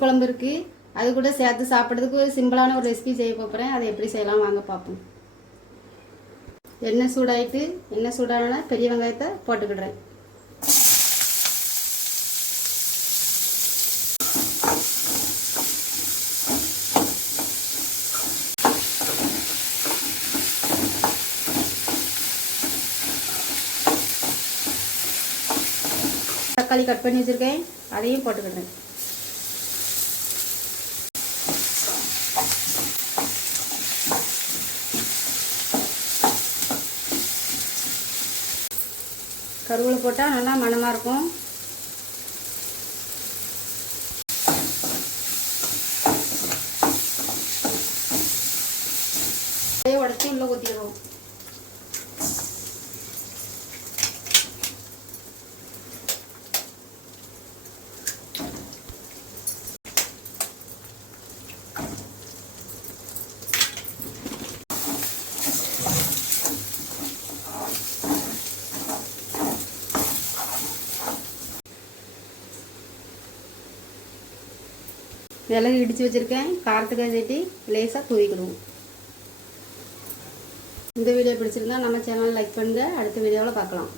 மீன் குழம்பு இருக்குது, அது கூட சேர்த்து சாப்பிட்றதுக்கு ஒரு சிம்பிளான ஒரு ரெசிபி செய்ய போகிறேன். அதை எப்படி செய்யலாம் வாங்க பார்ப்போம். எண்ணெய் சூடாயிட்டு, எண்ணெய் சூடானா பெரிய வெங்காயத்தை போட்டுக்கிடுறேன். தக்காளி கட் பண்ணி வச்சுருக்கேன், அதையும் போட்டுக்கிடுறேன். கருவேப்பிலை போட்டால் நல்லா மணமாக இருக்கும். உடச்சி உள்ள ஊற்றிடுவோம். மிளகு இடித்து வச்சுருக்கேன், காரத்துக்காக சேர்த்து லேசாக தூவிக்கிடுவோம். இந்த வீடியோ பிடிச்சிருந்தா நம்ம சேனலை லைக் பண்ணுங்கள். அடுத்த வீடியோவில் பார்க்கலாம்.